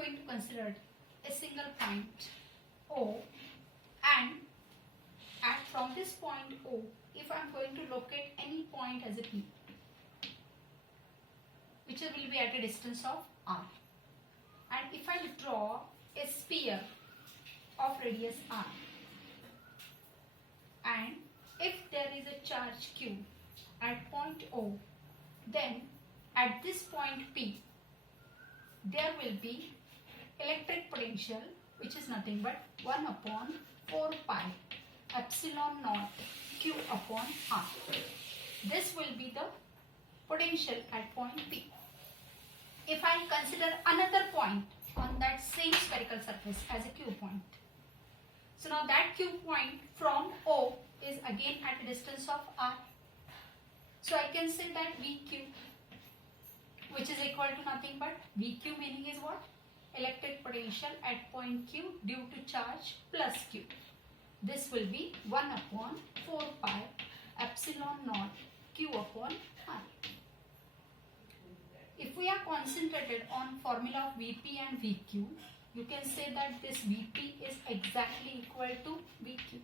going to consider a single point O, and from this point O, if I am going to locate any point as a P, which will be at a distance of R, and if I draw a sphere of radius R, and if there is a charge Q at point O, then at this point P, there will be electric potential, which is nothing but 1 upon 4 pi epsilon naught Q upon R. This will be the potential at point P. If I consider another point on that same spherical surface as a Q point, so now that Q point from O is again at a distance of R. So I can say that VQ, which is equal to nothing but VQ, meaning is what? Electric potential at point Q due to charge plus Q. This will be 1 upon 4 pi epsilon naught Q upon R. If we are concentrated on formula of Vp and Vq, you can say that this Vp is exactly equal to Vq.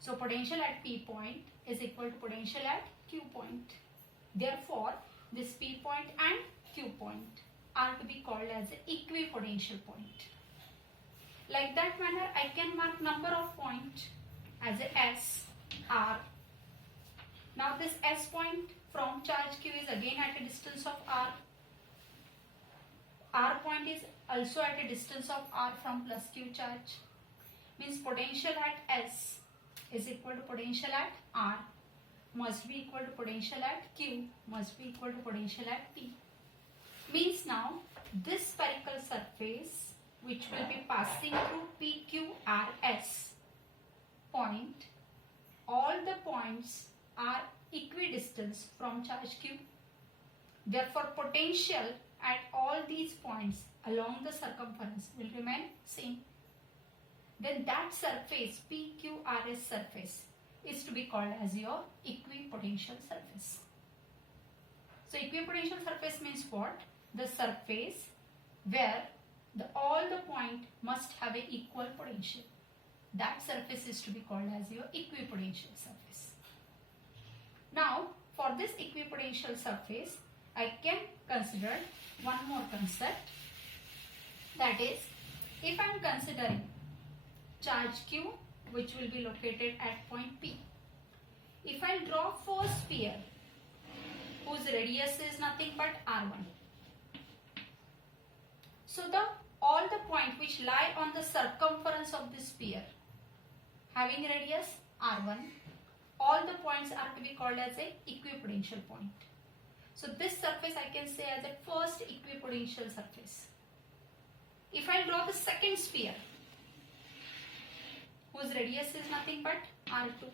So potential at P point is equal to potential at Q point. Therefore, this P point and Q point are to be called as an equipotential point. Like that manner, I can mark number of points as a S, R. Now this S point from charge Q is again at a distance of R. R point is also at a distance of R from plus Q charge. Means potential at S is equal to potential at R must be equal to potential at Q must be equal to potential at P. Means now this spherical surface which will be passing through PQRS point, all the points are equidistant from charge Q. Therefore, potential at all these points along the circumference will remain same. Then that surface, PQRS surface, is to be called as your equipotential surface. So equipotential surface means what? The surface where all the point must have a equal potential. That surface is to be called as your equipotential surface. Now, for this equipotential surface, I can consider one more concept. That is, if I am considering charge Q, which will be located at point P. If I draw four sphere whose radius is nothing but R1. So all the points which lie on the circumference of this sphere having radius R1, all the points are to be called as a equipotential point. So this surface I can say as a first equipotential surface. If I draw the second sphere whose radius is nothing but R2.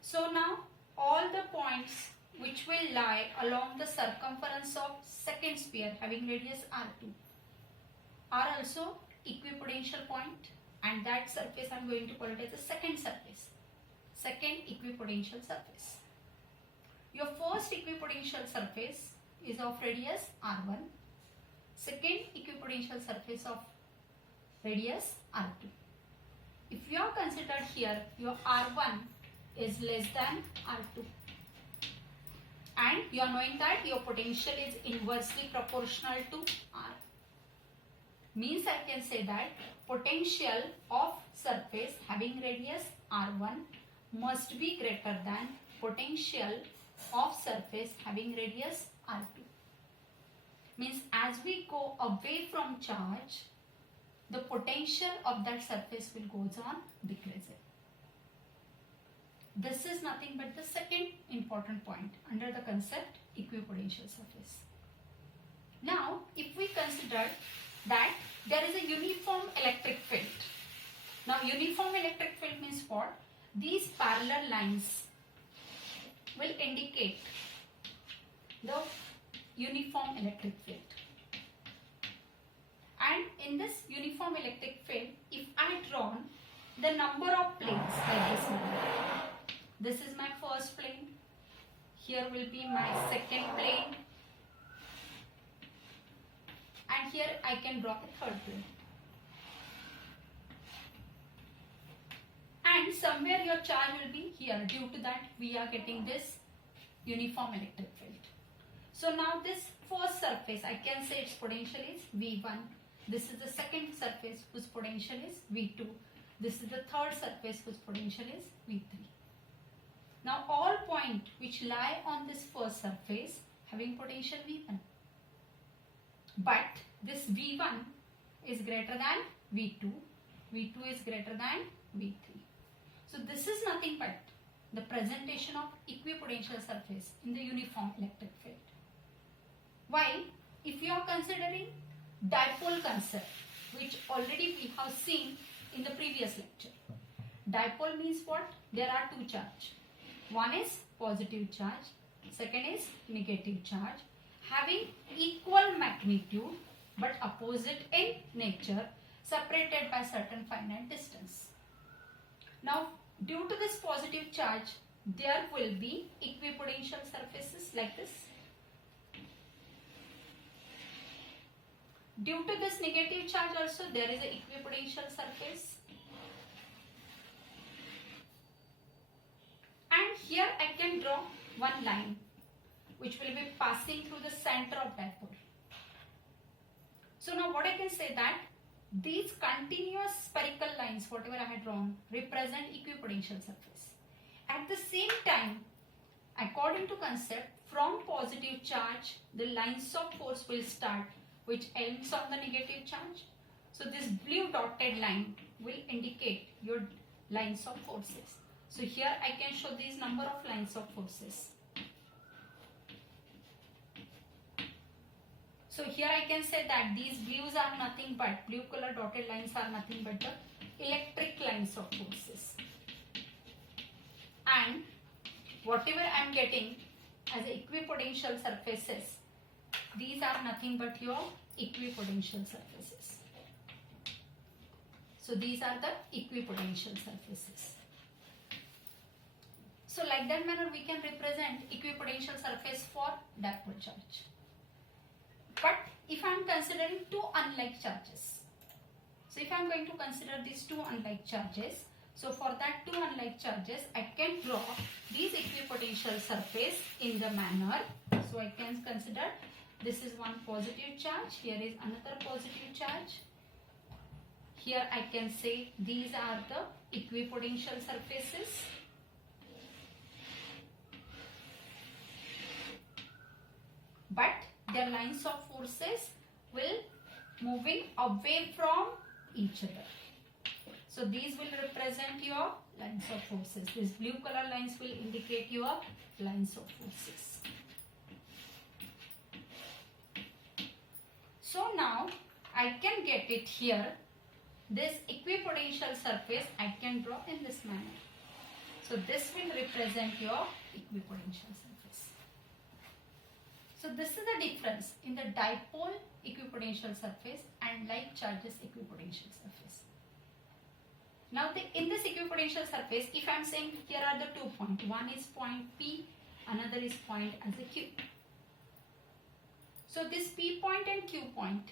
So now all the points which will lie along the circumference of second sphere having radius R2 are also equipotential point, and that surface I am going to call it as a second surface, second equipotential surface. Your first equipotential surface is of radius R1, second equipotential surface of radius R2. If you are considered here, your R1 is less than R2, and you are knowing that your potential is inversely proportional to R. Means I can say that potential of surface having radius R1 must be greater than potential of surface having radius R2. Means as we go away from charge, the potential of that surface will goes on decreasing. This is nothing but the second important point under the concept equipotential surface. Now, if we consider that there is a uniform electric field. Now, uniform electric field means what? These parallel lines will indicate the uniform electric field. And in this uniform electric field, if I draw the number of planes like this number. This is my first plane. Here will be my second plane. I can draw a third plane. And somewhere your charge will be here. Due to that, we are getting this uniform electric field. So now this first surface, I can say its potential is V1. This is the second surface whose potential is V2. This is the third surface whose potential is V3. Now all points which lie on this first surface having potential V1. But this V1 is greater than V2. V2 is greater than V3. So this is nothing but the presentation of equipotential surface in the uniform electric field. While if you are considering dipole concept, which already we have seen in the previous lecture. Dipole means what? There are two charges. One is positive charge, second is negative charge, having equal magnitude but opposite in nature, separated by certain finite distance. Now, due to this positive charge, there will be equipotential surfaces like this. Due to this negative charge also, there is an equipotential surface. And here I can draw one line which will be passing through the center of dipole. So now what I can say that these continuous spherical lines, whatever I had drawn, represent equipotential surface. At the same time, according to concept, from positive charge, the lines of force will start, which ends on the negative charge. So this blue dotted line will indicate your lines of forces. So here I can show these number of lines of forces. So here I can say that these blues are nothing but, blue color dotted lines are nothing but the electric lines of forces. And whatever I am getting as equipotential surfaces, these are nothing but your equipotential surfaces. So these are the equipotential surfaces. So like that manner we can represent equipotential surface for dipole charge. But if I am considering two unlike charges, so if I am going to consider these two unlike charges, so for that two unlike charges, I can draw these equipotential surface in the manner. So I can consider this is one positive charge, here is another positive charge. Here I can say these are the equipotential surfaces. But their lines of forces will moving away from each other. So these will represent your lines of forces. These blue color lines will indicate your lines of forces. So now I can get it here. This equipotential surface I can draw in this manner. So this will represent your equipotential surface. So this is the difference in the dipole equipotential surface and like charges equipotential surface. Now in this equipotential surface, if I am saying here are the 2 points, one is point P, another is point as a Q. So this P point and Q point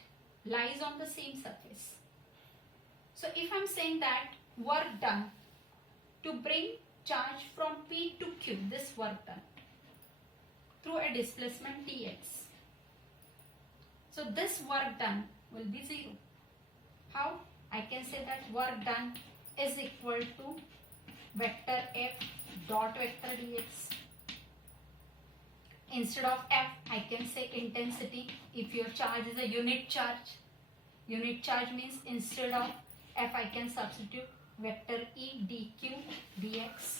lies on the same surface. So if I am saying that work done to bring charge from P to Q, this work done through a displacement dx. So this work done will be 0. How? I can say that work done is equal to vector F dot vector dx. Instead of F, I can say intensity. If your charge is a unit charge means instead of F, I can substitute vector E dq dx.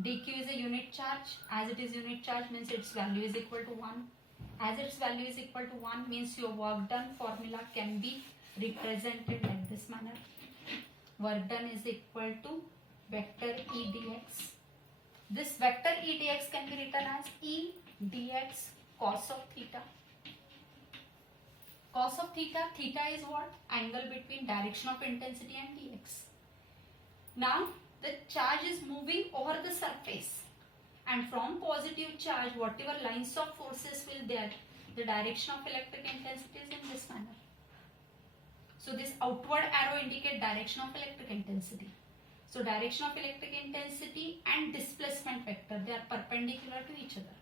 dq is a unit charge. As it is unit charge means its value is equal to 1. As its value is equal to 1 means your work done formula can be represented like this manner. Work done is equal to vector E dx. This vector E dx can be written as E dx cos of theta. Cos of theta, theta is what? Angle between direction of intensity and dx. Now the charge is moving over the surface, and from positive charge whatever lines of forces will there, the direction of electric intensity is in this manner. So this outward arrow indicate direction of electric intensity. So direction of electric intensity and displacement vector, they are perpendicular to each other.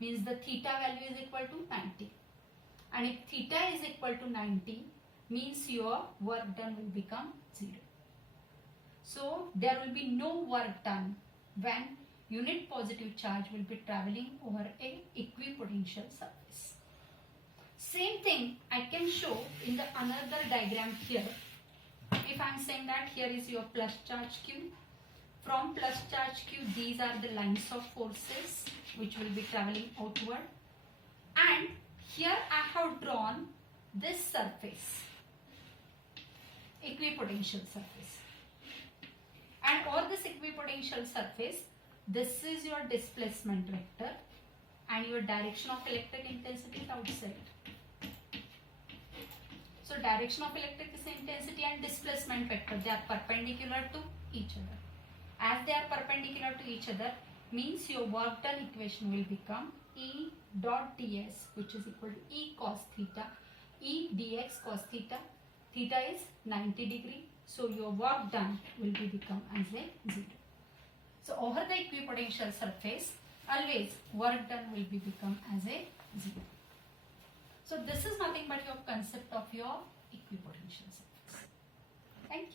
Means the theta value is equal to 90. And if theta is equal to 90, means your work done will become 0. So there will be no work done when unit positive charge will be traveling over a equipotential surface. Same thing I can show in the another diagram here. If I am saying that here is your plus charge Q. From plus charge Q, these are the lines of forces which will be traveling outward. And here I have drawn this surface, equipotential surface. And over this equipotential surface, this is your displacement vector and your direction of electric intensity is outside. So direction of electric intensity and displacement vector, they are perpendicular to each other. As they are perpendicular to each other, means your work done equation will become E dot ds, which is equal to E cos theta, E dx cos theta. Theta is 90 degree. So your work done will be become as a 0. So over the equipotential surface, always work done will be become as a 0. So this is nothing but your concept of your equipotential surface. Thank you.